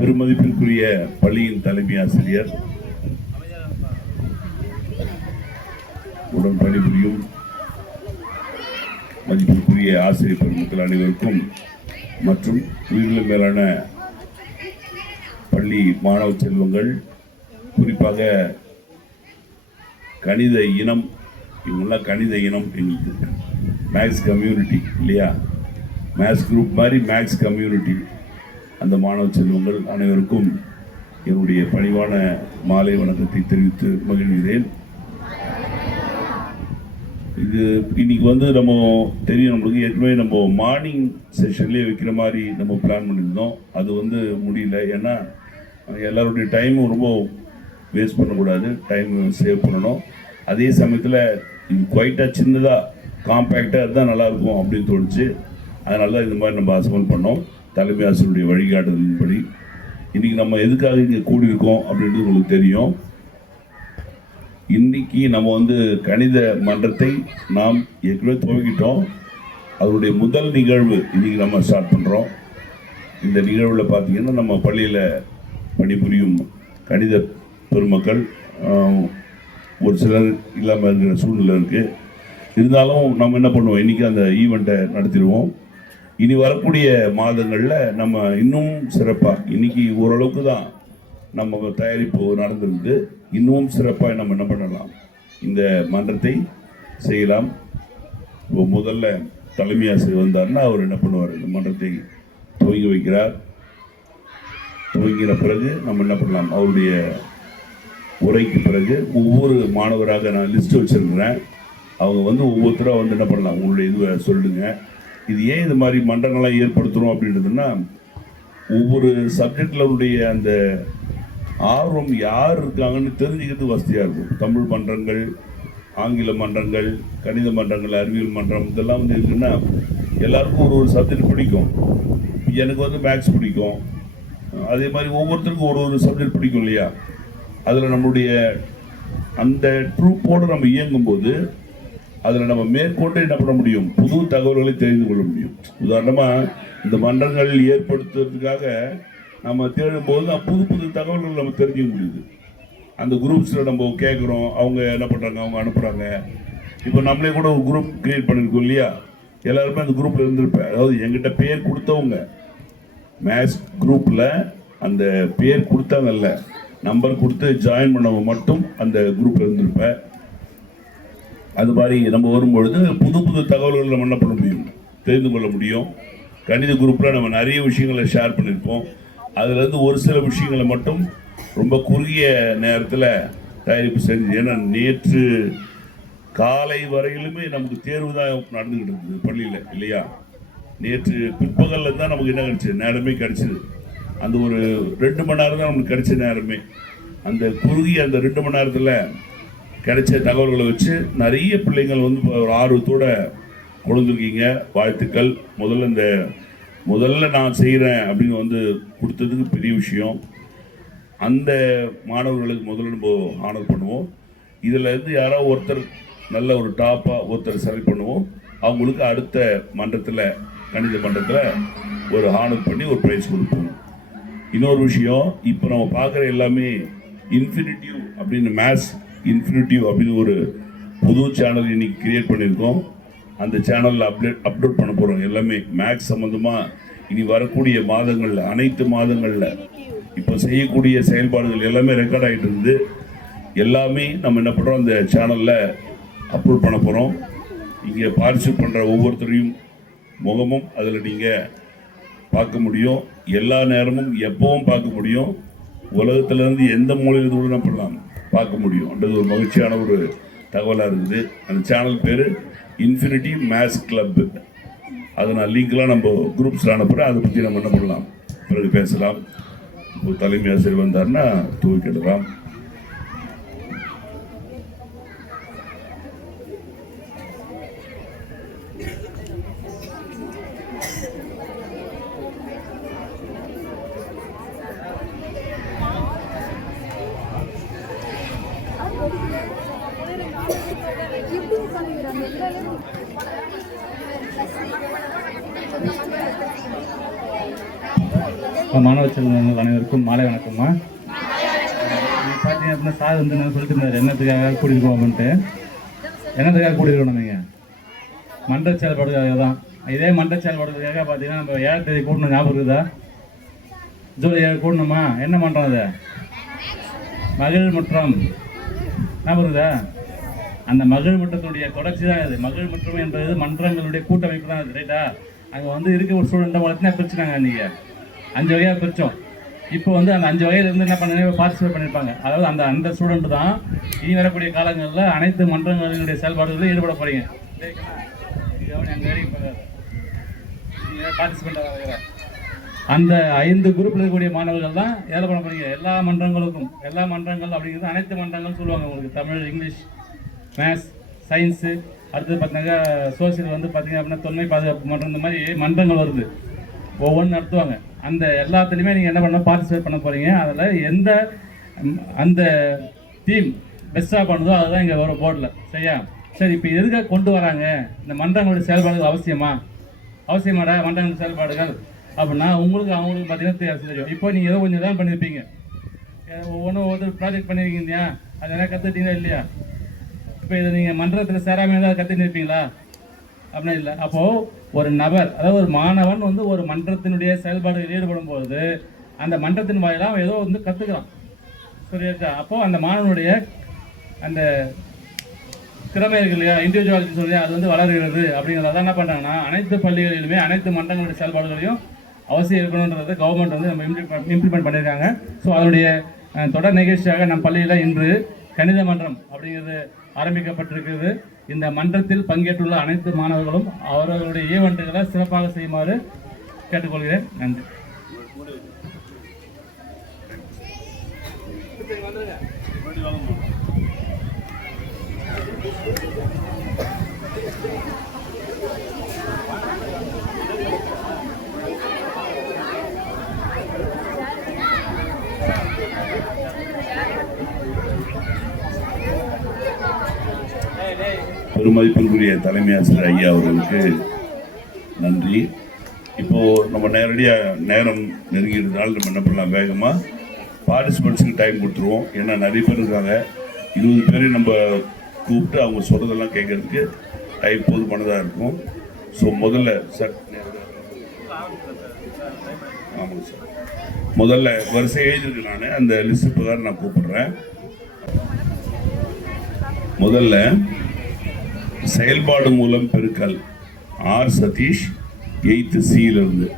பெருமதிப்பிற்குரிய பள்ளியின் தலைமை ஆசிரியர், உடன் பணிபுரியும் மதிப்பிற்குரிய ஆசிரியர் பெருமக்கள் அனைவருக்கும் மற்றும் உயிரிலும் மேலான பள்ளி மாணவ செல்வங்கள், குறிப்பாக கணித இனம், இவங்கெல்லாம் கணித இனம், எங்களுக்கு மேக்ஸ் கம்யூனிட்டி இல்லையா, மேத்ஸ் குரூப் மாதிரி மேக்ஸ் கம்யூனிட்டி, அந்த மாணவ செல்வங்கள் அனைவருக்கும் என்னுடைய பணிவான மாலை வணக்கத்தை தெரிவித்து மகிழ்கிறேன். இது இன்னைக்கு நம்ம தெரியும், நம்மளுக்கு ஏற்கனவே நம்ம மார்னிங் செஷன்லேயே வைக்கிற மாதிரி நம்ம பிளான் பண்ணியிருந்தோம். அது முடியல. ஏன்னா எல்லாருடைய டைமும் ரொம்ப வேஸ்ட் பண்ணக்கூடாது, டைம் சேவ் பண்ணணும். அதே சமயத்தில் இது குவைட்டாக சின்னதாக காம்பேக்டாக இருந்தால் நல்லாயிருக்கும் அப்படின்னு தோணுச்சு. அதனால தான் இந்த மாதிரி நம்ம அசம்பல் பண்ணோம். தலைமை ஆசிரியருடைய வழிகாட்டுதலின்படி இன்றைக்கி நம்ம எதுக்காக இங்கே கூடியிருக்கோம் அப்படின்றது உங்களுக்கு தெரியும். இன்றைக்கி நம்ம கணித மன்றத்தை நாம் ஏற்கனவே துவங்கிட்டோம். அதனுடைய முதல் நிகழ்வு இன்றைக்கி நம்ம ஸ்டார்ட் பண்ணுறோம். இந்த நிகழ்வில் பார்த்திங்கன்னா நம்ம பள்ளியில் பணிபுரியும் கணித பெருமக்கள் ஒரு சிலர் இல்லாமல் இருக்கிற சூழ்நிலை இருக்குது. இருந்தாலும் நம்ம என்ன பண்ணுவோம், இன்றைக்கி அந்த ஈவெண்ட்டை நடத்திடுவோம். இனி வரக்கூடிய மாதங்களில் நம்ம இன்னும் சிறப்பாக, இன்றைக்கி ஓரளவுக்கு தான் நம்ம தயாரிப்பு நடந்திருந்து, இன்னும் சிறப்பாக நம்ம என்ன பண்ணலாம், இந்த மன்றத்தை செய்யலாம். இப்போ முதல்ல தலைமை ஆசிரியர் வந்தார்னா அவர் என்ன பண்ணுவார், இந்த மன்றத்தை துவங்கி வைக்கிறார். துவங்கின பிறகு நம்ம என்ன பண்ணலாம், அவருடைய உரைக்கு பிறகு ஒவ்வொரு மாணவராக நான் லிஸ்ட் வச்சுருக்கிறேன். அவங்க ஒவ்வொருத்தராக என்ன பண்ணலாம், உங்களுடைய இதுவை சொல்லுங்கள். இது ஏன் இந்த மாதிரி மன்றங்கள்லாம் ஏற்படுத்துகிறோம் அப்படின்றதுன்னா, ஒவ்வொரு சப்ஜெக்டில் அந்த ஆர்வம் யார் இருக்காங்கன்னு தெரிஞ்சுக்கிறது வசதியாக இருக்கும். தமிழ் மன்றங்கள், ஆங்கில மன்றங்கள், கணித மன்றங்கள், அறிவியல் மன்றம், இதெல்லாம் இருக்குன்னா எல்லாருக்கும் ஒரு சப்ஜெக்ட் பிடிக்கும். எனக்கு மேக்ஸ் பிடிக்கும். அதே மாதிரி ஒவ்வொருத்தருக்கும் ஒரு சப்ஜெக்ட் பிடிக்கும் இல்லையா. அதில் நம்மளுடைய அந்த ட்ரூப்போடு நம்ம இயங்கும்போது அதில் நம்ம மேற்கொண்டு என்ன பண்ண முடியும், புது தகவல்களை தெரிந்து கொள்ள முடியும். உதாரணமாக இந்த மன்றங்கள் ஏற்படுத்துறதுக்காக நம்ம தேடும்போது புது புது தகவல்கள் நம்ம தெரிஞ்சுக்க முடியுது. அந்த குரூப்ஸில் நம்ம கேட்குறோம், அவங்க என்ன பண்ணுறாங்க, அவங்க அனுப்புகிறாங்க. இப்போ நம்மளே கூட ஒரு குரூப் க்ரியேட் பண்ணியிருக்கோம் இல்லையா. எல்லாருமே அந்த குரூப்பில் இருந்திருப்பேன். அதாவது எங்கிட்ட பேர் கொடுத்தவங்க, மேத்ஸ் குரூப்பில் அந்த பேர் கொடுத்தாங்கல்ல, நம்பர் கொடுத்து ஜாயின் பண்ணவங்க மட்டும் அந்த குரூப்பில் இருந்திருப்பேன். அது மாதிரி நம்ம வரும்பொழுது புது புது தகவல்கள் நம்ம என்ன பண்ண முடியும், தெரிந்து கொள்ள முடியும். கணித குரூப்பில் நம்ம நிறைய விஷயங்களை ஷேர் பண்ணியிருப்போம். அதுலேருந்து ஒரு சில விஷயங்களை மட்டும் ரொம்ப குறுகிய நேரத்தில் தயாரிப்பு செஞ்சு, ஏன்னா நேற்று காலை வரையிலுமே நமக்கு தேர்வு தான் நடந்துக்கிட்டு இருந்தது பள்ளியில் இல்லையா. நேற்று பிற்பகலில் தான் நமக்கு என்ன கிடச்சிது, நேரமே கிடச்சிது. அந்த ஒரு 2 மணி நேரம் தான் நமக்கு கிடைச்ச நேரமே. அந்த குறுகிய அந்த 2 மணி நேரத்தில் கிடைச்ச தகவல்களை வச்சு நிறைய பிள்ளைங்கள் ஒரு ஆர்வத்தோடு கொண்டுருக்கீங்க. வாழ்த்துக்கள். முதல்ல நான் செய்கிறேன் அப்படின்னு கொடுத்ததுக்கு பெரிய விஷயம். அந்த மாணவர்களுக்கு முதல்ல நம்ம ஆனர் பண்ணுவோம். இதில் யாராவது ஒருத்தர் நல்ல ஒரு டாப்பாக ஒருத்தர் செலக்ட் பண்ணுவோம். அவங்களுக்கு அடுத்த மன்றத்தில், கணித மன்றத்தில் ஒரு ஆனர் பண்ணி ஒரு ப்ரைஸ் கொடுப்போம். இன்னொரு விஷயம், இப்போ நம்ம பார்க்குற எல்லாமே இன்ஃபினிட்டிவ் அப்படின்னு, மேத்ஸ் இன்ஃபினிட்டிவ் அப்படின்னு ஒரு புது சேனல் இன்னைக்கு கிரியேட் பண்ணியிருக்கோம். அந்த சேனலில் அப்லோட் பண்ண போகிறோம். எல்லாமே மேத்ஸ் சம்மந்தமாக இனி வரக்கூடிய மாதங்களில், அனைத்து மாதங்களில் இப்போ செய்யக்கூடிய செயல்பாடுகள் எல்லாமே ரெக்கார்ட் ஆகிட்டு இருந்து எல்லாமே நம்ம என்ன பண்ணுறோம், அந்த சேனலில் அப்லோட் பண்ண போகிறோம். இங்கே பார்ட்டிசிபேட் பண்ணுற ஒவ்வொருத்தரையும் முகமும் அதில் நீங்கள் பார்க்க முடியும். எல்லா நேரமும் எப்பவும் பார்க்க முடியும். உலகத்திலேருந்து எந்த மூலையிலிருந்து கூட என்ன பண்ணலாம், பார்க்க முடியும். அது ஒரு மகிழ்ச்சியான ஒரு தகவலாக இருக்குது. அந்த சேனல் பேர் இன்ஃபினிட்டி மேத்ஸ் கிளப். அதை நான் லிங்க்லாம் நம்ம குரூப்ஸில் அனுப்புகிறேன். அதை பற்றி நம்ம என்ன பண்ணலாம், பிறகு பேசலாம். இப்போ தலைமை ஆசிரியர் வந்தார்னா துவக்கிடலாம். மாணவ செல்வங்கள் அனைவருக்கும் மாலை வணக்கம்மா. நீங்கள் பார்த்தீங்க அப்படின்னா சார் வந்து நான் சொல்லிட்டு இருந்தார் என்னத்துக்காக கூட்டிகிட்டு போவோம்ன்ட்டு. என்னத்துக்காக கூட்டிகிட்டு நீங்கள் மன்ற செயல்பாடுக்காக தான். இதே மன்ற செயல்பாடுக்காக பார்த்தீங்கன்னா நம்ம 7ஆம் தேதி கூட்டணும், ஞாபகம் இருக்குதா? ஜூலை 7 கூட்டணுமா? என்ன மன்றம் அது? மகிழ் முற்றம், ஞாபகம் இருக்குதா? அந்த மகிழ் முற்றத்தினுடைய தொடர்ச்சி தான் இது. மகிழ் முற்றம் என்பது மன்றங்களுடைய கூட்டமைப்பு தான் அது, ரைட்டா? அங்கே வந்து இருக்க ஒரு ஸ்டூடெண்ட்டை வளர்த்துனா பிரிச்சுனாங்க. அன்றைக்கி 5 வகையாக பிரித்தோம். இப்போ வந்து அந்த 5 வகையிலேருந்து என்ன பண்ண பார்ட்டிசிபேட் பண்ணியிருப்பாங்க. அதாவது அந்த ஸ்டூடெண்ட் தான் இனி வரக்கூடிய காலங்களில் அனைத்து மன்றங்களினுடைய செயல்பாடுகளில் ஈடுபட போகிறீங்க. பார்ட்டிசிபேட் அந்த 5 குரூப்பில் இருக்கக்கூடிய மாணவர்கள் தான் ஏழை பண்ண போகிறீங்க. எல்லா மன்றங்களுக்கும், எல்லா மன்றங்கள் அப்படிங்கிறது அனைத்து மன்றங்கள் சொல்லுவாங்க உங்களுக்கு. தமிழ், இங்கிலீஷ், மேத்ஸ், சயின்ஸு, அடுத்தது பார்த்தீங்கன்னா சோசியல் வந்து பார்த்திங்க அப்படின்னா தொன்மை பாதுகாப்பு மன்றம், இந்த மாதிரி மன்றங்கள் வருது, ஒவ்வொன்று நடத்துவாங்க. அந்த எல்லாத்துலேயுமே நீங்கள் என்ன பண்ண பார்ட்டிசிபேட் பண்ண போகிறீங்க. அதில் எந்த அந்த டீம் பெஸ்ட்டாக பண்ணுதோ அதுதான் இங்கே வரும் போர்டில், சரியா? சரி, இப்போ எதுக்காக கொண்டு வராங்க? இந்த மன்றங்களுடைய செயல்பாடுகள் அவசியமாடா மன்றங்களுடைய செயல்பாடுகள் அப்படின்னா உங்களுக்கு அவங்களுக்கு பார்த்தீங்கன்னா தெரியும். இப்போ நீங்கள் ஏதோ கொஞ்சம் தான் பண்ணியிருப்பீங்க, ஒவ்வொரு ப்ராஜெக்ட் பண்ணியிருக்கீங்க இல்லையா? அது என்ன கற்றுட்டீங்களா இல்லையா? இப்போ இதை நீங்கள் மன்றத்தில் சேராமல் ஏதாவது கற்றுன்னு இருப்பீங்களா? அப்படின்னா இல்லை. அப்போது ஒரு நபர், அதாவது ஒரு மாணவன் வந்து ஒரு மன்றத்தினுடைய செயல்பாடுகளில் ஈடுபடும் போது அந்த மன்றத்தின் வாயிலாக அவன் ஏதோ வந்து கற்றுக்கிறான், சரியா? அப்போது அந்த மாணவனுடைய அந்த திறமை இருக்கு இல்லையா, இண்டிவிஜுவாலிட்டி சொல்லி அது வந்து வளர்கிறது. அப்படிங்கிறத என்ன பண்ணுறாங்கன்னா அனைத்து பள்ளிகளிலுமே அனைத்து மன்றங்களுடைய செயல்பாடுகளையும் அவசியம் இருக்கணுன்றதை கவர்மெண்ட் வந்து நம்ம இம்ப்ளிமெண்ட் பண்ணியிருக்காங்க. ஸோ அதனுடைய தொடர் நிகழ்ச்சியாக நம் பள்ளியில் இன்று கணித மன்றம் அப்படிங்கிறது ஆரம்பிக்கப்பட்டிருக்கிறது. இந்த மன்றத்தில் பங்கேற்றுள்ள அனைத்து மாணவர்களும் அவர்களுடைய ஈவெண்ட்டுகளை சிறப்பாக செய்யுமாறு கேட்டுக்கொள்கிறேன். நன்றி. பெருமதிப்பிற்குரிய தலைமை ஆசிரியர் ஐயா அவர்களுக்கு நன்றி. இப்போது நம்ம நேரடியாக நேரம் நெருங்கியிருந்தால் நம்ம என்ன பண்ணலாம், வேகமாக பார்ட்டிசிபெண்ட்ஸுக்கு டைம் கொடுத்துருவோம். ஏன்னா நிறைய பேர் இருக்காங்க, 20 பேரையும் நம்ம கூப்பிட்டு அவங்க சொல்கிறதெல்லாம் கேட்கறதுக்கு டைம் போதுமானதாக இருக்கும். ஸோ முதல்ல சார், ஆமாங்க சார், முதல்ல வரிசை எழுதிருக்கு. நான் அந்த லிஸ்ட் பிரகாரம் நான் கூப்பிடுறேன். முதல்ல செயல்பாடு மூலம் பெருக்கல் ஆர் சதீஷ், 8th C-லிருந்து.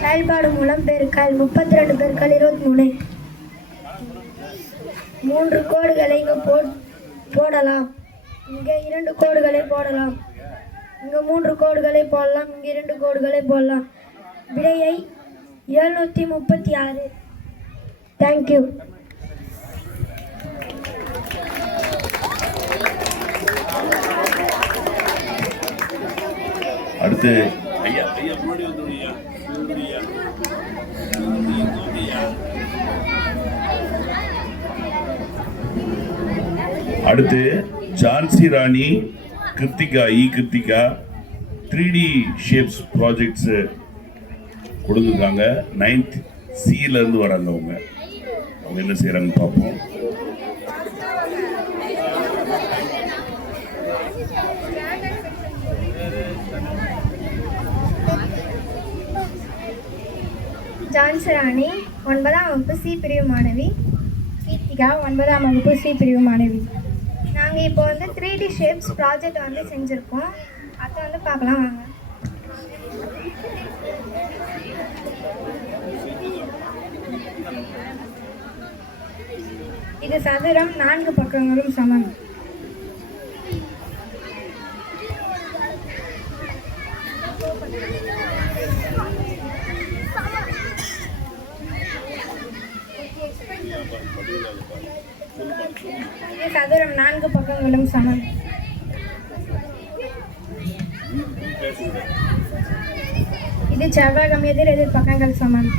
செயல்பாடு மூலம் பெருக்கல் 32 பெருக்கல் 23. 3 கோடுகளை இங்கே போடலாம், இங்கே 2 கோடுகளை போடலாம், இங்கே 3 கோடுகளை போடலாம், இங்கே 2 கோடுகளை போடலாம். விடையை 736. தேங்க்யூ. அடுத்து அடுத்து Jhansi Rani Kiruthika, Kiruthika 3D shapes projects கொடுத்துருக்காங்க. 9th C-லேருந்து வராங்க. அவங்க என்ன செய்கிறாங்கன்னு பார்ப்போம். ஜான்சி ராணி 9ஆம் வகுப்பு C பிரிவு மாணவி, கீர்த்திகா 9ஆம் வகுப்பு C பிரிவு மாணவி. நாங்கள் இப்போ வந்து 3D ஷேப்ஸ் ப்ராஜெக்ட் வந்து செஞ்சுருக்கோம். அதை வந்து பார்க்கலாம் வாங்க. இது சதுரம், 4 பக்கங்களும் சமம். இது சதுரம், 4 பக்கங்களும் சமம். இது செவ்வகம் எதிர் எதிர் பக்கங்கள் சமம்.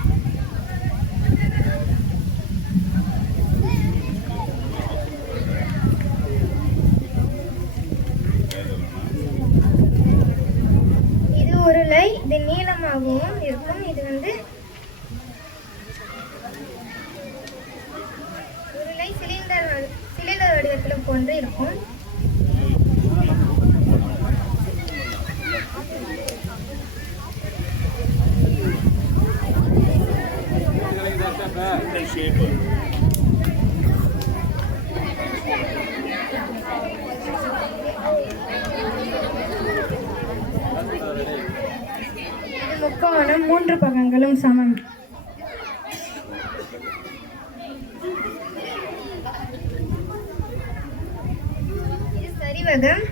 இது உருளை, இது நீளமாகவும் இருக்கும். இது உருளை சிலிண்டர் வடிவத்தில் போன்று இருக்கும். முக்கோணம், 3 பக்கங்களும் சமம். இது சரிவகம்.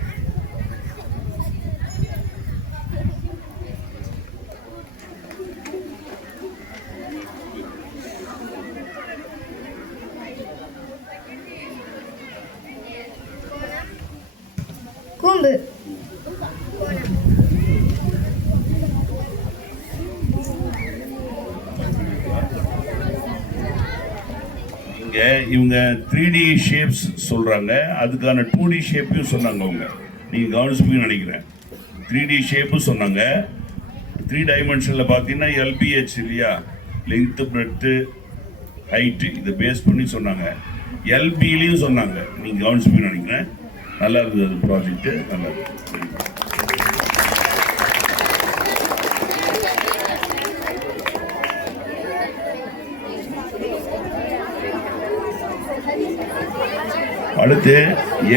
கூம்பு. இவங்க 3D ஷேப்ஸ் சொல்றாங்க, அதுக்கான 2D ஷேப்பையும் சொன்னாங்க. அவங்க நீங்க கவனிச்சுப்பீங்கன்னு நினைக்கிறேன். 3D ஷேப்பும் சொன்னாங்க. 3 டைமென்ஷனில் பார்த்தீங்கன்னா LBH இல்லையா, லென்த்து பிரெட்டு ஹைட்டு, இதை பேஸ் பண்ணி சொன்னாங்க. LBலையும் சொன்னாங்க, நீங்கள் கவனிச்சுப்பீங்கன்னு நினைக்கிறேன். நல்லா இருந்தது அது ப்ராஜெக்ட்டு, நல்லா இருந்தது. அடுத்து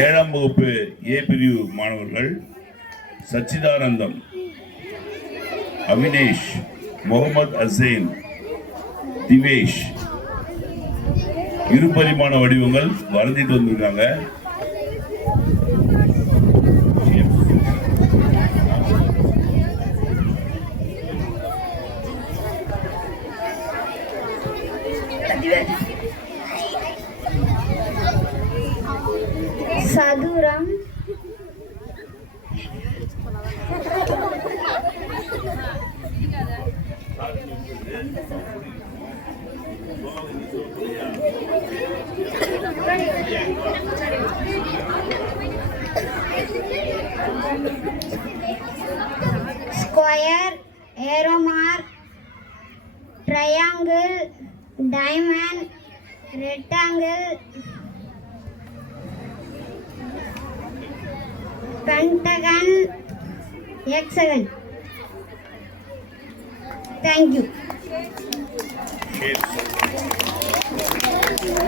7ஆம் வகுப்பு ஏ பிரிவு மாணவர்கள் சச்சிதானந்தம், அவினேஷ், முகமது அசேன், திவேஷ் இருபரிமாண வடிவங்கள் வரைஞ்சிட்டு வந்திருக்காங்க. சதுரம், square, arrow mark, triangle, diamond, rectangle, Pentagon, hexagon. Thank you.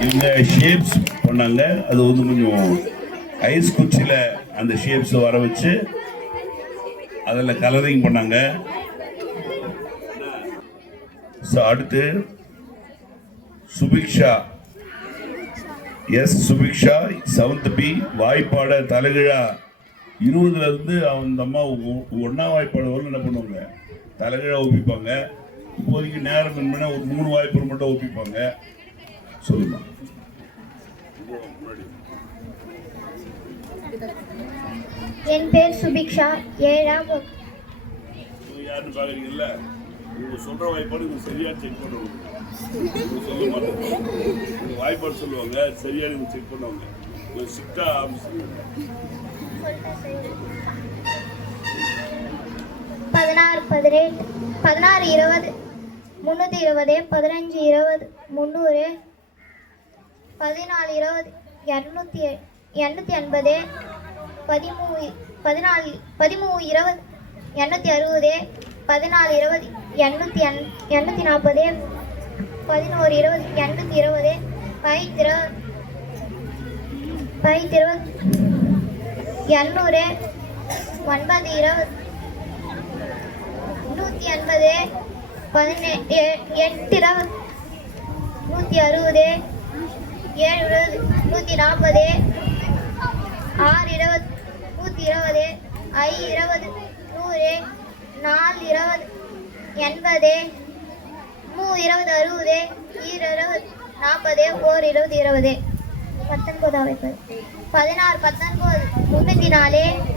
இந்த ஷேப்ஸ் பண்ணாங்க, அது கொஞ்சம் ஐஸ் குச்சியில் அந்த ஷேப்ஸை வர வச்சு அதில் கலரிங் பண்ணாங்க. ஸோ அடுத்து சுபிக்ஷா, சுபிக்ஷா 7th B, வாய்ப்பாட தலைகீழா 20ல இருந்து அந்த அம்மா 1ஆம் வாய்ப்பாடு வரலும் என்ன பண்ணுவாங்க, தலைகீழா ஒப்பிப்பாங்க. இப்போதைக்கு நேரம் என்ன ஒரு 3 வாய்ப்பாடு மட்டும் ஒப்பிப்பாங்க. சொல்லுமா. என் பேர் சுபிக்ஷா, 7ஆம் யாருன்னு பாக்குறீங்கல்ல, இவங்க சொல்ற வாய்ப்பாடு இவங்க சரியா செக் பண்ணுவாங்க. சொல்ல மாட்டாங்க, வாய்ப்பாடு சொல்லுவாங்க, சரியா இவங்க செக் பண்ணுவாங்க. சிட்டா 16 18 16 20 320 15 20 300 14 20 280 13 20 860 14 20 840 840 11 20 820 5 200 9 20 180 8 20 160 7 140 6 20 120 5 20 100 4 20 80 3 20 60 2 20 40 1 20 20 19 வைப்பது 16 19 304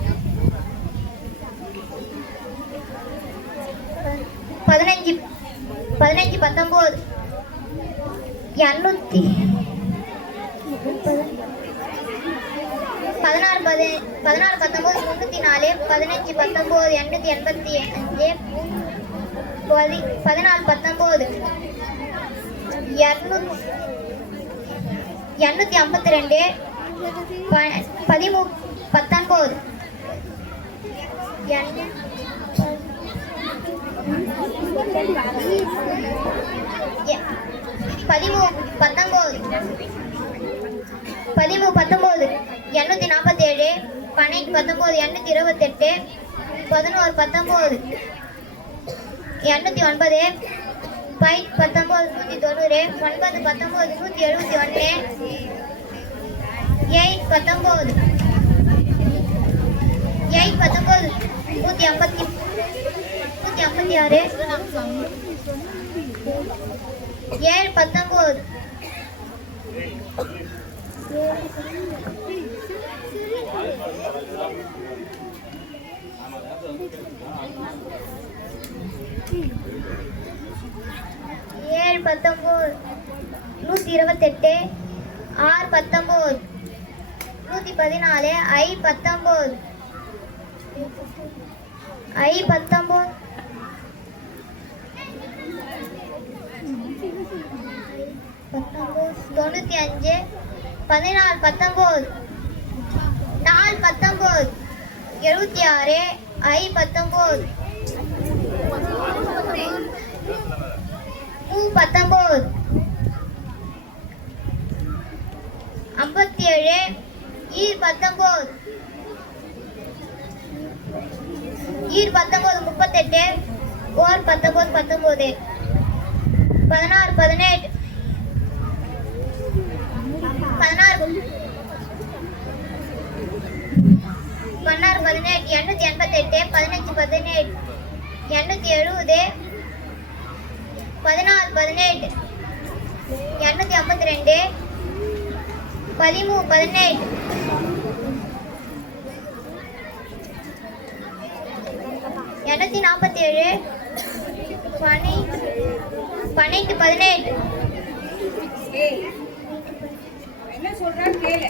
15 15 19 200 16 19 304 15 19 885 14 19 252 13 19 847 12 19 828 11 19 209 19 190 9 19 171 8 19 156 7 19 7 19 128 6 19 114 I 19 95 14 19 4 19 76 I 19 19 57 19 19 38 4 19 19 16 18 16 18 888 15 18 870 16 18 252 13 18 247 12 18 என்ன சொல்றான்னு கேளு.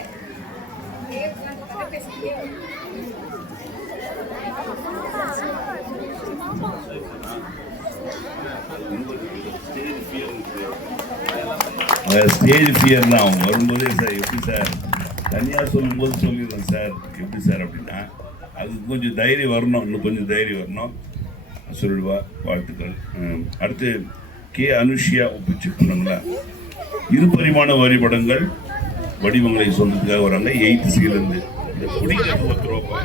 உட்கார்ந்து கதை பேசிக்கிட்டே வா. ஸ்டேஜ் ஃபியர் தான் அவங்க வரும்போதே சார் எப்படி சார் தனியாக சொல்லும்போது சொல்லிடுறேன் சார் எப்படி சார் அப்படின்னா அதுக்கு கொஞ்சம் தைரியம் வரணும், இன்னும் கொஞ்சம் தைரியம் வரணும். சொல்லிடுவா. வாழ்த்துக்கள். அடுத்து அனுஷியா ஒப்பிச்சு பண்ணாங்களா இருபரிமாண வரிபடங்கள் வடிவங்களை சொல்றதுக்காக வராங்க. 8th C-லேருந்து இந்த குடிக்கிறது 10 ரூபா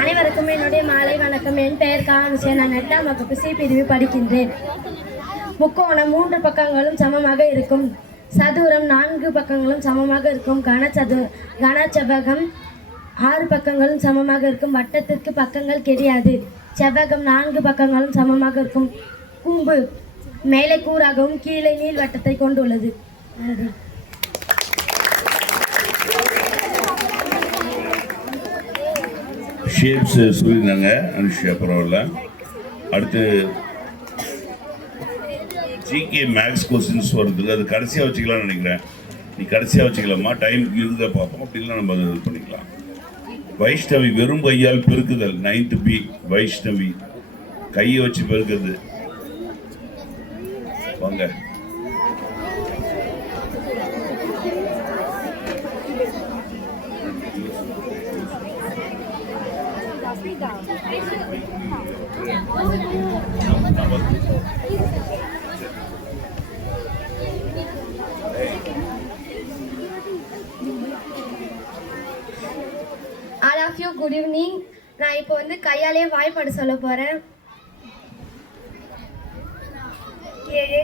அனைவருக்கும் என்னுடைய மாலை வணக்கம். என் பெயர் அனுஷியா. நான் 8ஆம் வகுப்பு C பிரிவு படிக்கின்றேன். முக்கோணம் 3 பக்கங்களும் சமமாக இருக்கும். சதுரம் 4 பக்கங்களும் சமமாக இருக்கும். கனச்செவ்வகம் 6 பக்கங்களும் சமமாக இருக்கும். வட்டத்திற்கு பக்கங்கள் கிடையாது. செவ்வகம் 4 பக்கங்களும் சமமாக இருக்கும். கூம்பு மேலே கூறாகவும் கீழே நீள்வட்டத்தை கொண்டுள்ளது. நன்றி. ஷேப்ஸ் சொல்லியிருந்தாங்க அனுஷியா, பரவாயில்ல. அடுத்து ஜிகே மேக்ஸ் கொஸ்டின்ஸ் வருதுல்ல, அது கடைசியாக வச்சுக்கலாம்னு நினைக்கிறேன். நீ கடைசியாக வச்சுக்கலாமா? டைம் இருந்தால் பார்ப்போம், அப்படிலாம் நம்ம அது பண்ணிக்கலாம். வைஷ்ணவி வெறும் கையால் பெருக்குதல் 9th B. வைஷ்ணவி கையை வச்சு பெருக்குது. வாங்க. All of you good evening. நான் இப்போ கையாலே வாய்ப்பாடு சொல்ல போகிறேன். 7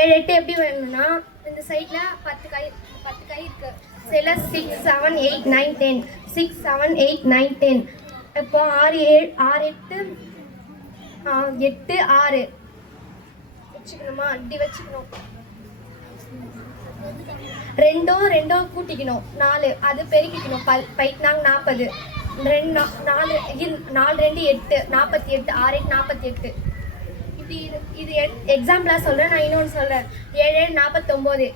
8 எப்படி வேணும்னா இந்த சைடில் 10 கை இருக்கு. சில 6 7 8 9 10 6 7 8 9 10. இப்போ 6 7 6 8 8 6 வச்சுக்கணுமா, இப்படி வச்சுக்கணும். ரெண்டும் கூட்டிக்கணும் 4, அது பெருக்கிக்கணும். நாங்கள் 40, 2 4 4 2 8 48, 6 8 48. இப்படி இது எக்ஸாம்பிளாக சொல்கிறேன். நான் இன்னொன்று சொல்கிறேன். 7 7 49,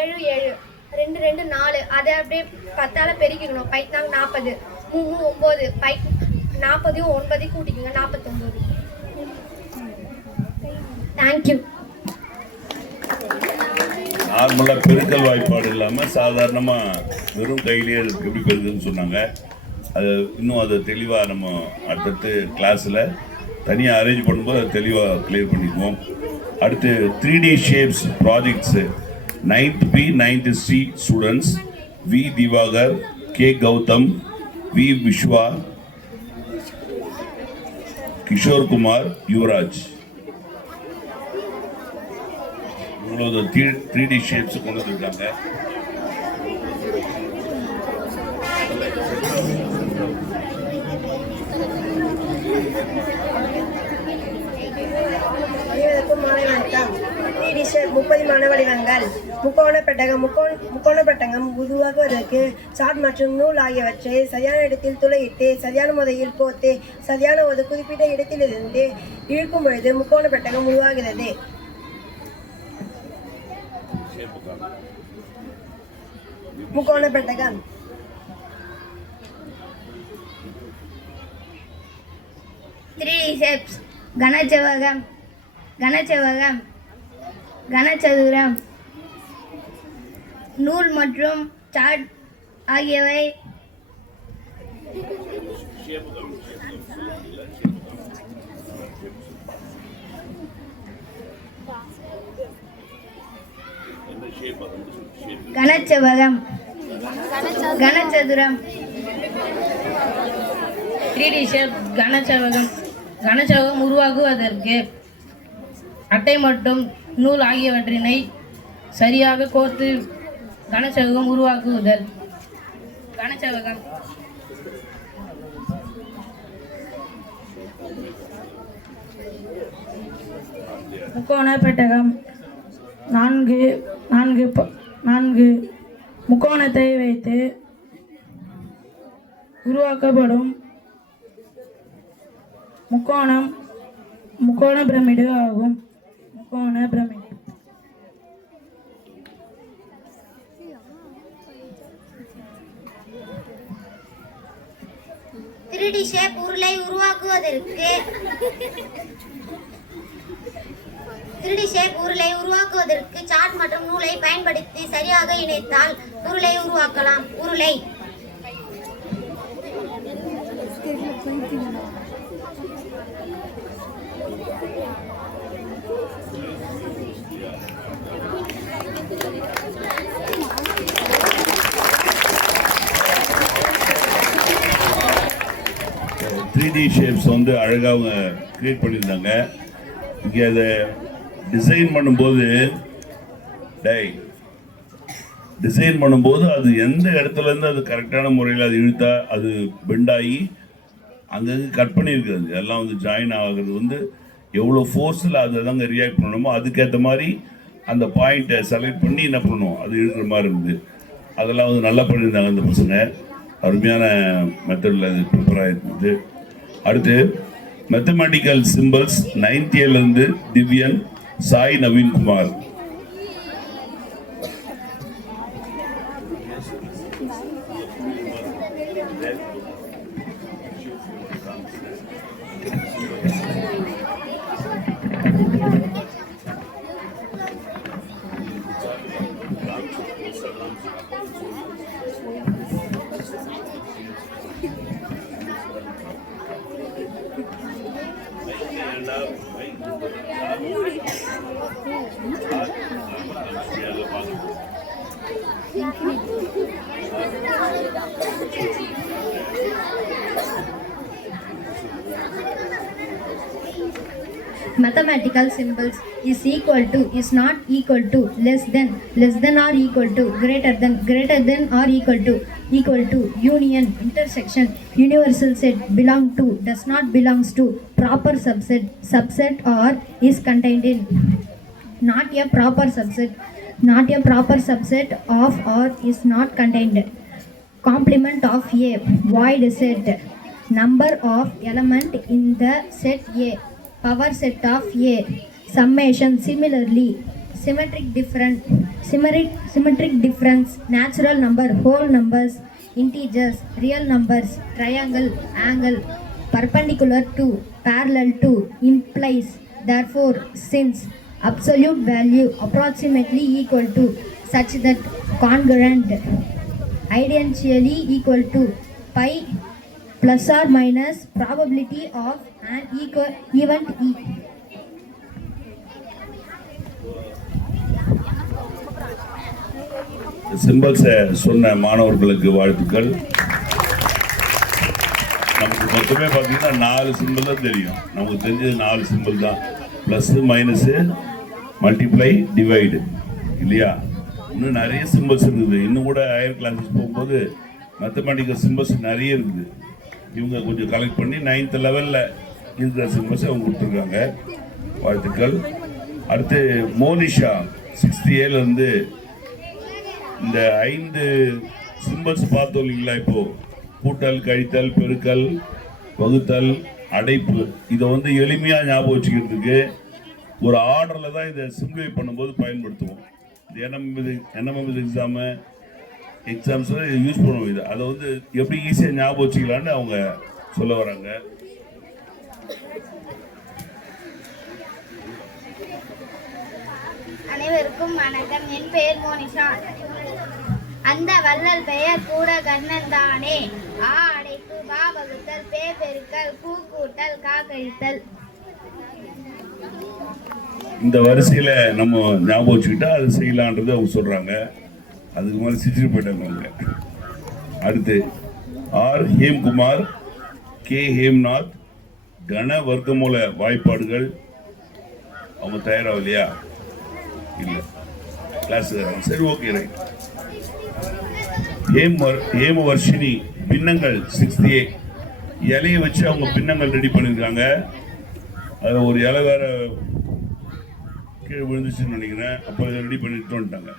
7 7 2 2 4, அதை அப்படியே 10ஆல் பெருக்கிக்கணும். நாங்கள் 40, 3 9, 40 9 கூட்டிக்கோங்க 49. தேங்க்யூ. நார்மலாக பெருக்கல் வாய்ப்பாடு இல்லாமல் சாதாரணமாக வெறும் கையிலேயே எப்படி பெருக்குன்னு சொன்னாங்க. அது இன்னும் அதை தெளிவாக நம்ம அடுத்தடுத்து கிளாஸில் தனியாக அரேஞ்ச் பண்ணும்போது அதை தெளிவாக கிளியர் பண்ணிக்குவோம். அடுத்து 3D shapes projects 9th B 9th C students V Diwakar, K Gautham, V Viswa, Kishore Kumar, Yuvaraj. இவ்வளோ 3D ஷேப்ஸ் கொண்டு வந்துருக்காங்க. அனைவருக்கும் மாலை வணக்கம். 3D ஷேப் 30 வடிவங்கள். முக்கோண பெட்டகம் உருவாக்குவதற்கு சாட் மற்றும் நூல் ஆகியவற்றை சரியான இடத்தில் துளையிட்டு சரியான முறையில் கோர்த்து சரியான ஒரு குறிப்பிட்ட இடத்திலிருந்து இழுக்கும் பொழுது முக்கோண பெட்டகம் உருவாகிறது. முக்கோண பெட்டகம் 3D ஷேப்ஸ் கனசெவ்வகம், கனசதுரம், நூல் மற்றும் சாட் ஆகியவை கனசெவ்வகம், கனசதுரம். 3D ஷேப் கனசெவ்வகம் உருவாக்குவதற்கு அட்டை மற்றும் நூல் ஆகியவற்றினை சரியாக கோர்த்து கனசெவ்வகம் உருவாக்குதல். கனசெவ்வகம் முக்கோண பெட்டகம் 4 முக்கோணத்தை வைத்து உருவாக்கப்படும் முக்கோண பிரமிடு ஆகும். முக்கோண பிரமிடு 3D ஷேப் உருளை உருவாக்குவதற்கு சாட் மற்றும் நூலை பயன்படுத்தி சரியாக இணைத்தால் உருளை உருவாக்கலாம். உருளை 3D ஷேப்ஸ் வந்து அழகாக அவங்க க்ரியேட் பண்ணியிருந்தாங்க. இங்கே அதை டிசைன் பண்ணும்போது அது எந்த இடத்துலேருந்து அது கரெக்டான முறையில் அது இழுத்தா அது பெண்டாகி அங்கங்கே கட் பண்ணியிருக்கிறது எல்லாம் வந்து ஜாயின் ஆகிறது வந்து எவ்வளோ ஃபோர்ஸில் அதை தாங்க ரியாக்ட் பண்ணணுமோ அதுக்கேற்ற மாதிரி அந்த பாயிண்ட்டை செலக்ட் பண்ணி என்ன பண்ணணும் அது இழுக்கிற மாதிரி இருந்தது. அதெல்லாம் வந்து நல்லா பண்ணியிருந்தாங்க அந்த பசங்க. அருமையான மெத்தடில் அது ப்ரிப்பேர் ஆகிருந்தது. அடுத்து மேத்தமெட்டிக்கல் சிம்பிள்ஸ் 9th இயர்லேருந்து Divyan, Sai Naveenkumar. Mathematical symbols is equal to, is not equal to, less than or equal to, greater than or equal to, union, intersection, universal set, belong to, does not belongs to, proper subset or is contained in, not a proper subset of or is not contained, complement of A, void set, number of element in the set A, power set of A, summation, similarly, symmetric difference, natural number, whole numbers, integers, real numbers, triangle, angle, perpendicular to, parallel to, implies, therefore, since, absolute value approximately equal to, such that congruent, identically equal to, pi plus or minus probability of an event E. சிம்பிள்ஸை சொன்ன மாணவர்களுக்கு வாழ்த்துக்கள். நமக்கு மொத்தமே பார்த்தீங்கன்னா 4 simple தான் தெரியும். நமக்கு தெரிஞ்சது 4 சிம்பிள் தான். ப்ளஸ்ஸு, மைனஸு, மல்டிப்ளை, டிவைடு, இல்லையா? இன்னும் நிறைய சிம்பிள்ஸ் இருக்குது. இன்னும் கூட ஹையர் கிளாஸஸ் போகும்போது மேத்தமெட்டிக்கல் சிம்பிள்ஸ் நிறைய இருக்குது. இவங்க கொஞ்சம் கலெக்ட் பண்ணி 9th லெவலில் இருக்கிற சிம்பிள்ஸை அவங்க கொடுத்துருக்காங்க. வாழ்த்துக்கள். அடுத்து மோனிஷா 6th Aலேருந்து இந்த 5 சிம்பிள்ஸ் பார்த்தோம் இல்லைங்களா? இப்போது கூட்டல், கழித்தல், பெருக்கல், வகுத்தல், அடைப்பு, இதை வந்து எளிமையாக ஞாபகம் வச்சுக்கிறதுக்கு ஒரு ஆர்டரில் தான் இதை சிம்பிளிஃபை பண்ணும்போது பயன்படுத்துவோம். இந்த என்எம்எஸ் எக்ஸாம்ஸில் இதை யூஸ் பண்ணுவோம். இது அதை வந்து எப்படி ஈஸியாக ஞாபகம் வச்சுக்கலான்னு அவங்க சொல்ல வராங்க. அனைவருக்கும் வணக்கம். என் பெயர் மோனிஷா. அந்த வள்ளல் பெயர் கூட கண்ணன் தானே. ஆ அடைப்பு, பா வகுத்தல், பே பெருக்கல், கூ கூட்டல், கா கழித்தல். இந்த வரிசையில் நம்ம ஞாபகம் வச்சுக்கிட்டா அது செய்யலான்றது அவங்க சொல்கிறாங்க. அதுக்கு மேலே சிரிச்சுட்டு போயிட்டாங்க அவங்க. அடுத்து ஆர் ஹேம்குமார், கே ஹேம்நாத், கன வர்க்கமூல வாய்ப்பாடுகள். அவங்க தயாராக இல்லையா? இல்லை, கிளாஸுக்காரங்க. சரி, ஓகே, ரைட். ஹேமவர்ஷினி, பின்னங்கள் 6th A. இலையை வச்சு அவங்க பின்னங்கள் ரெடி பண்ணியிருக்காங்க. அதில் ஒரு இலை வேற கீழே விழுந்துச்சுன்னு நினைக்கிறேன். அப்போ இதை ரெடி பண்ணிட்டு வந்துட்டாங்க.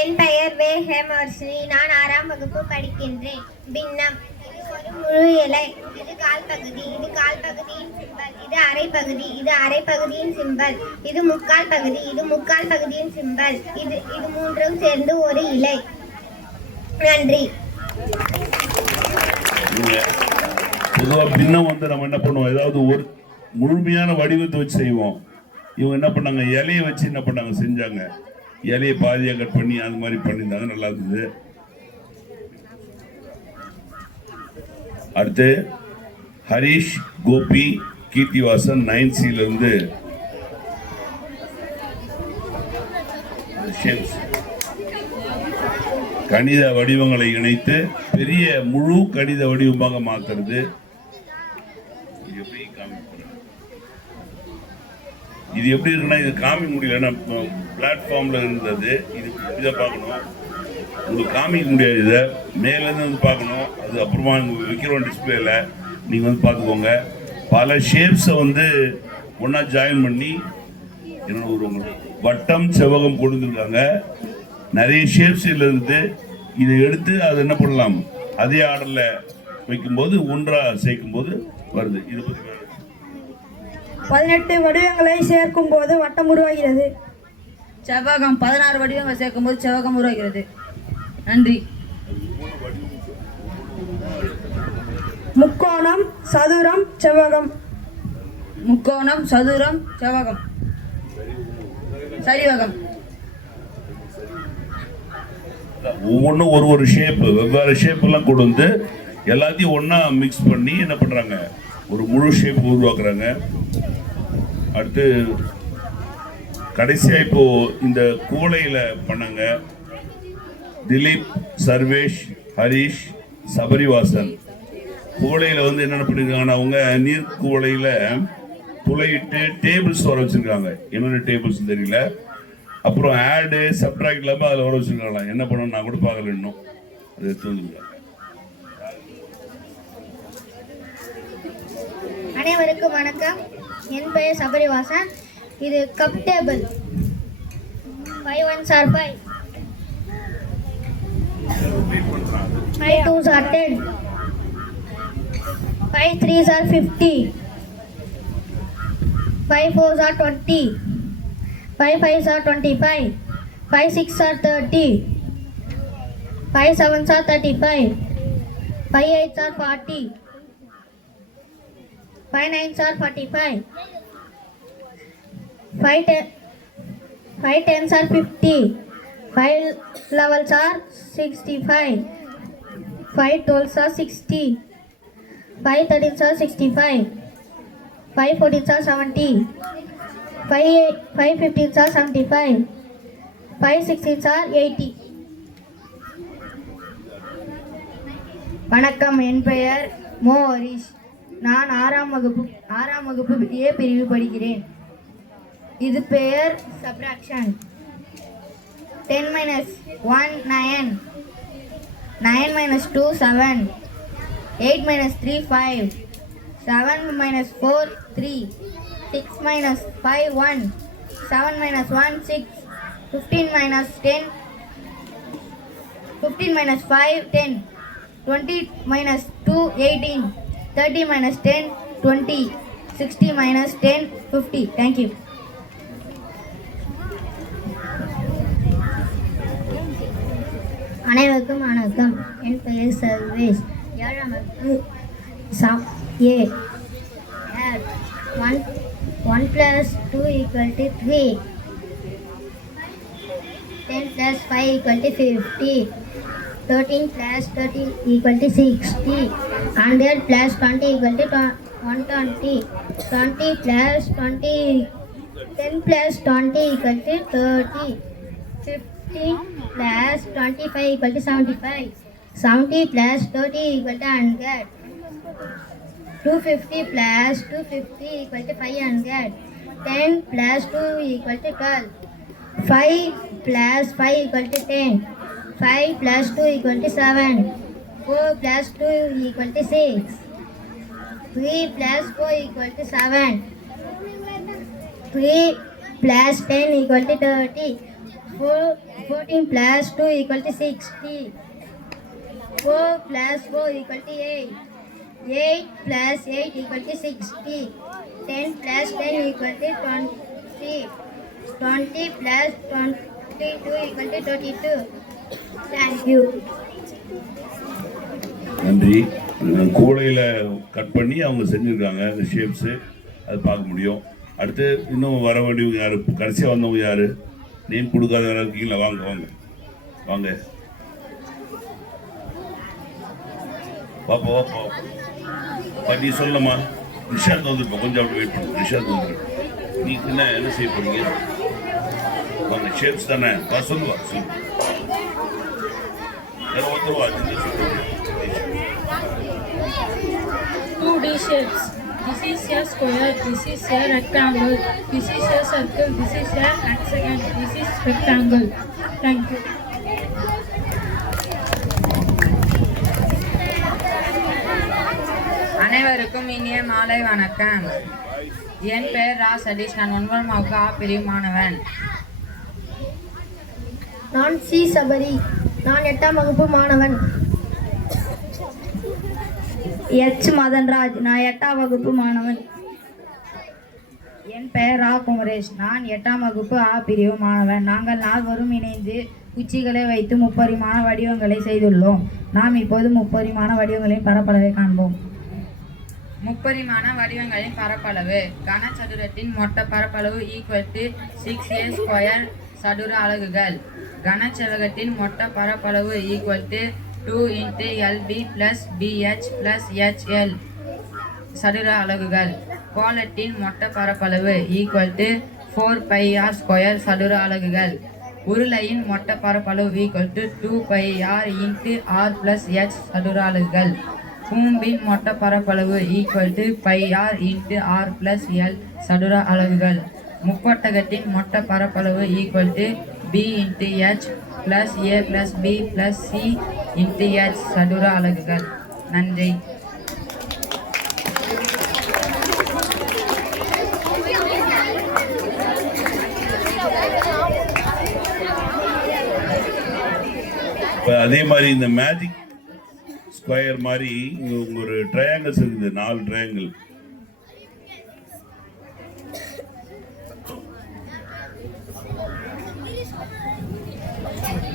என் பெயர் வே ஹேமவர்ஷினி. நான் 6ஆம் வகுப்பு படிக்கின்றேன். பின்னம், இது ஒரு முழு இலை, இது கால் பகுதி, இது கால் பகுதியின் சிம்பல், இது அரை பகுதி, இது அரை பகுதியின் சிம்பல், இது முக்கால் பகுதி, இது முக்கால் பகுதியின் சிம்பல், இது மூன்றும் சேர்ந்து ஒரு இலை. நன்றி. பொதுவாக பின்னம் வந்து நம்ம என்ன பண்ணுவோம், ஏதாவது ஒரு முழுமையான வடிவத்தை வச்சு செய்வோம். இவங்க என்ன பண்ணாங்க, இலையை வச்சு என்ன பண்ணாங்க, செஞ்சாங்க. இலையை பாதியாக கட் பண்ணி அது மாதிரி பண்ணியிருந்தாங்க. நல்லா இருந்தது. அடுத்து ஹரிஷ், கோபி, கீர்த்திவாசன் 9th Cலேருந்து கணித வடிவங்களை இணைத்து பெரிய முழு கணித வடிவமாக மாற்றுறது. இது எப்படி இருக்குன்னா, இது காமிக்க முடியல, பிளாட்ஃபார்மில் இருந்தது. இது இதை பார்க்கணும், உங்களுக்கு காமிக்க முடியாது. இதை மேலேருந்து வந்து பார்க்கணும். அது அப்புறமா வைக்கிறோம் டிஸ்பிளேல, நீங்கள் வந்து பார்த்துக்கோங்க. பல ஷேப்ஸை வந்து ஒன்றா ஜாயின் பண்ணி என்ன ஒரு வட்டம், செவ்வகம் கொண்டு வந்துருக்காங்க. நிறைய ஷேப்ஸ் இருந்து இதை எடுத்து அதை என்ன பண்ணலாம், அதே ஆர்டரில் வைக்கும்போது ஒன்றாக சேர்க்கும்போது வருது. இதை பற்றி 18 வடிவங்களை சேர்க்கும் போது வட்டம் உருவாகிறது. செவ்வகம் 16 வடிவங்கள் சேர்க்கும் போது செவ்வகம் உருவாகிறது. நன்றி. முக்கோணம், சதுரம், செவ்வகம். முக்கோணம், சதுரம், செவ்வகம், சரிவகம். ஒவ்வொன்றும் ஒரு ஷேப்பு, வெவ்வேறு ஷேப்பெல்லாம் கொண்டு வந்து எல்லாத்தையும் ஒன்றா மிக்ஸ் பண்ணி என்ன பண்ணுறாங்க, ஒரு முழு ஷேப் உருவாக்குறாங்க. அடுத்து கடைசியாக இப்போது இந்த கூடையில் பண்ணாங்க. திலீப், சர்வேஷ், ஹரிஷ், சபரிவாசன் குவளையில் வந்து என்னென்ன பண்ணியிருக்காங்கன்னா அவங்க நீர் குவளையில் துளையிட்டு டேபிள்ஸ் வர வச்சுருக்காங்க. என்னென்ன டேபிள்ஸ் தெரியல. அப்புறம் ஆடு சப்ட்ராக்ட் இல்லாமல் அதில் வர வச்சுருக்காங்களா. என்ன பண்ணணும் நான் கூட பார்க்கல இன்னும். அது எடுத்து வந்துருக்காங்க. அனைவருக்கும் வணக்கம். என் பெயர் சபரிவாசன். இது cup table. 5 1s are 5, 5 2s are 10, 5 3s are 50, 5 4s are 20, 5 5s are 25, 5 6s are 30, 5 7s are 35, 5 8s are 40, 5 9s are 45, 5 10s are 50, 5 11s are 65, 5 12s are 60, 5 13s are 65, 5 14s are 70, 5 15s are 75, 5 16s are 80. வணக்கம். என் பெயர் மோ ஹரிஷ். நான் 6ஆம் வகுப்பு ஏ பிரிவு படிக்கிறேன். இது பெயர் subtraction. 10 minus 1 9, 9 minus 2 7, 8 minus 3 5, 7 minus 4 3, 6 minus 5 1, 7 minus 1 6, 15 minus 10, 15 minus 5 10, 20 minus 2 18, 30 minus 10 20, 60 minus 10 50. Thank you. அனைவருக்கும் வணக்கம். என் பெயர் சர்வேஷ். 7ஆம் வகுப்பு ஏ. 1 plus 2 equal to 3, 10 plus 5 equal to 50, 13 plus 30 equal to 60, 100 plus 20 equal to 120, 20 plus 20, 10 plus 20 equal to 30, 15 plus 25 equal to 75, 70 plus 30 equal to 100, 250 plus 250 equal to 500, 10 plus 2 equal to 12, 5 plus 5 equal to 10, 5 plus 2 equal to 7, 4 plus 2 equal to 6, 3 plus 4 equal to 7, 3 plus 10 equal to 30, 14 plus 2 equal to 60, 4 plus 4 equal to 8, 8 plus 8 equal to 60, 10 plus 10 equal to 20, 20 plus 22 equal to 22. Thank you. நன்றி. கூடையில் cut பண்ணி அவங்க செஞ்சுருக்காங்க இந்த shapes. அது பார்க்க முடியும். அடுத்து இன்னும் வர வேண்டியவங்க யார்? கடைசியாக வந்தவங்க யார்? நேம் கொடுக்காத யாராவது இருக்கீங்களா? வாங்க வாங்க வாங்க. வாப்பா வாப்பா. நீ சொல்லலாமா? நிஷாந்த் வந்துருப்போம். கொஞ்சம் அப்படி வெயிட் பண்ணுங்க. நிஷாந்த் வந்துருப்போம். நீ என்ன செய்ய போறீங்க? வாங்க. ஷேப்ஸ் தானே? வா சொல்லுவா சொல்லு. வேற ஒருத்தருவா. 2D shapes. This is a square, this is a rectangle, this is a circle, this is a hexagon, this is rectangle. Thank you. அனைவருக்கும் இனிய மாலை வணக்கம். என் பெயர் ரா சதீஷ். நான் 9ஆம் வகுப்பு ஆ பிரிவு மாணவன். நான் சி சபரி. நான் 8ஆம் வகுப்பு மாணவன். எச் மதன்ராஜ். நான் 8ஆம் வகுப்பு மாணவன். என் பெயர் ரா குமரேஷ். நான் 8ஆம் வகுப்பு ஆ பிரிவு மாணவன். நாங்கள் நால்வரும் இணைந்து குச்சிகளை வைத்து முப்பரிமாண வடிவங்களை செய்துள்ளோம். நாம் இப்போது முப்பரிமாண வடிவங்களின் பரப்பளவை காண்போம். முப்பரிமாண வடிவங்களின் பரப்பளவு. கனசதுரத்தின் மொத்த பரப்பளவு ஈக்குவல் டு 6a ஸ்கொயர் சதுர அலகுகள். கனசெவ்வகத்தின் மொத்த பரப்பளவு equal to 2 × LB + BH + HL சதுர அலகுகள். கோளத்தின் மொத்த பரப்பளவு ஈக்குவல் டு 4πr ஸ்கொயர் சதுர அலகுகள். உருளையின் மொத்த பரப்பளவு equal to 2πr × r + h சதுர அலகுகள். கூம்பின் மொத்த பரப்பளவு =πr × r + l சதுர அலகுகள். முப்பட்டகத்தின் மொத்த பரப்பளவு b × h + a + b + c × h சதுர அலகுகள். நன்றி. இப்போ அதே மாதிரி இந்த மேஜிக் ஸ்கொயர் மாதிரி இங்கே ஒரு ட்ரையாங்கிள்ஸ் இருக்குது, 4 ட்ரையாங்கிள்.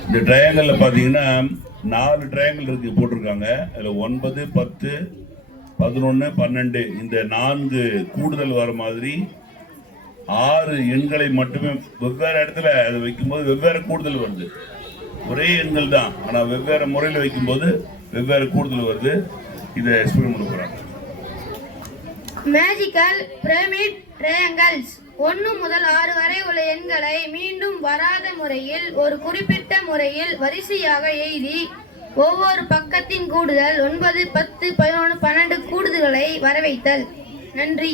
இந்த ட்ரையாங்கிளில் பார்த்தீங்கன்னா 4 ட்ரையாங்கிள் இருக்கு போட்டிருக்காங்க. அதில் 9, 10, 11, 12 இந்த 4 கூடுதல் வர மாதிரி 6 எண்களை மட்டுமே வெவ்வேறு இடத்துல அதை வைக்கும்போது வெவ்வேறு கூடுதல் வருது. ஒரே எண்கள் தான், ஆனால் வெவ்வேறு முறையில் வைக்கும்போது வெவ்வேறு கூடுதல் வருது. இதை எக்ஸ்பிளைன் பண்ண போகிறாங்க. மேஜிக்கல் பிரமிட் ட்ரையாங்கிள்ஸ் 1 முதல் 6 வரை உள்ள எண்களை மீண்டும் வராத முறையில் ஒரு குறிப்பிட்ட முறையில் வரிசையாக எழுதி ஒவ்வொரு பக்கத்தின் கூடுதல் 9, 10, 11, 12 கூடுதல்களை வரவைத்தல். நன்றி.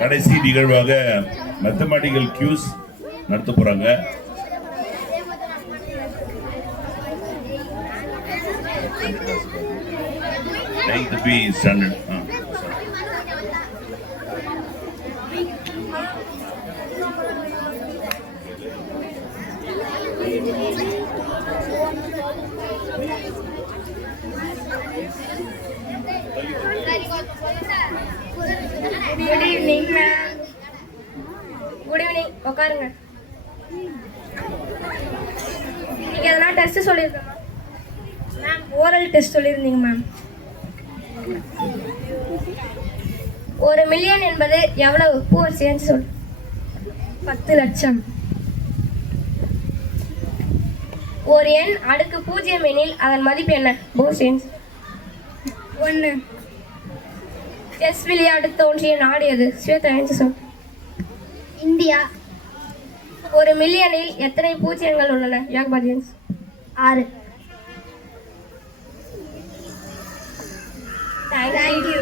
கடைசி நிகழ்வாக மேத்தமேட்டிக்கல் கியூஸ் நடத்த போறாங்க. Standard good evening ma'am. Good evening. உட்காருங்க. நீங்கள் எதனா டெஸ்ட்டு சொல்லியிருக்கேன் மேம். ஓரல் டெஸ்ட் சொல்லியிருந்தீங்க மேம். 1 மில்லியன் என்பது எவ்வளவு? பூவர் சேர்ந்து சொல். 10 லட்சம். ஒரு எண் அடுக்கு 0 எனில் அதன் மதிப்பு என்ன? போர் சேர்ந்து 1. செஸ் விளையாட்டு தோன்றிய நாடு எது? ஸ்வேதா சொல். இந்தியா. 1 மில்லியனில் எத்தனை பூஜ்ஜியங்கள் உள்ளன? யாக்பாதியன்ஸ் 6. தேங்க்யூ.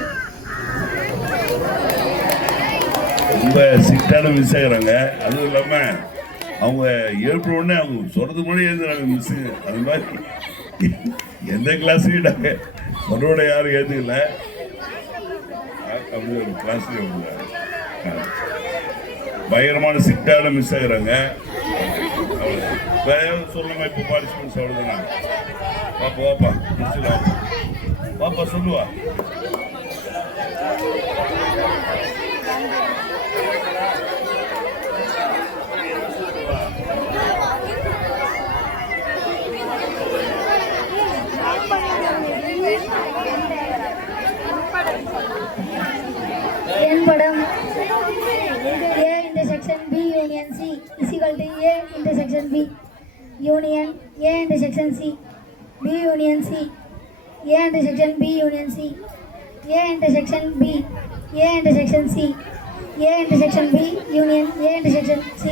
ரொம்ப ஸ்ட்ரிக்டான மிஸ் ஆகிறாங்க. அதுவும் இல்லாமல் அவங்க எழுப்பின உடனே அவங்க சொல்றது முன்னாடி எழுதுறாங்க மிஸ். அது மாதிரி எந்த கிளாஸ்லையும் நாங்கள் சொன்னோட யாரும் எழுதுக்கல. அப்படி ஒரு கிளாஸ்லேயும் பயங்கரமான ஸ்ட்ரிக்டான மிஸ் ஆகிறாங்க. வேற சொல்லணுமா? இப்போ பார்ட்டிசிபென்ட்ஸ் அவ்வளோதானா? பாப்பா வாப்பா முடிச்சுடலாம். பாப்பா சொல்லுவா. படம் A intersection B union C is equal to A intersection B union A intersection C B union C A intersection B union C A intersection B A intersection C A intersection B union A intersection C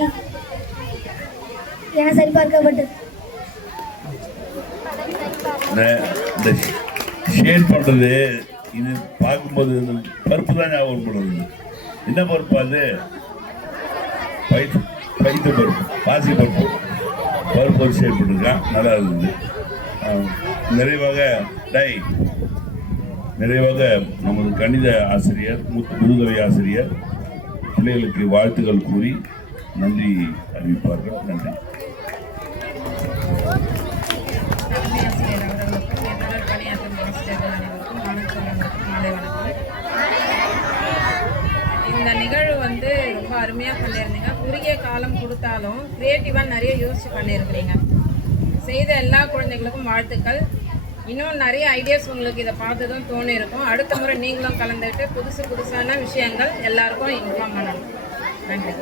என சரிபார்க்கப்பட்டது. இந்த shade பண்ணுறது இது பார்க்கும்போது பருப்பு தான் ஞாபகம் பண்ணுறது. என்ன பருப்பு? அது பைத்த பருப்பு, பாசி பருப்பு. பருப்பு ஒரு ஷேட் பண்ணிருக்கான், நல்லா இருந்தது. நிறைவாக நமது கணித ஆசிரியர் முதுகலை ஆசிரியர் பிள்ளைகளுக்கு வாழ்த்துக்கள் கூறி நன்றி அறிவிப்பார்கள். நன்றி. இந்த நிகழ்வு வந்து ரொம்ப அருமையாக பண்ணியிருந்தீங்க. குறுகிய காலம் கொடுத்தாலும் க்ரியேட்டிவாக நிறைய யோசிச்சு பண்ணியிருக்கிறீங்க. செய்த எல்லா குழந்தைகளுக்கும் வாழ்த்துக்கள். இன்னும் நிறைய ஐடியாஸ் உங்களுக்கு இதை பார்த்ததும் தோணியிருக்கும். அடுத்த முறை நீங்களும் கலந்துக்கிட்டு புதுசான விஷயங்கள் எல்லாருக்கும் இன்ஃபார்ம் பண்ணணும். நன்றி.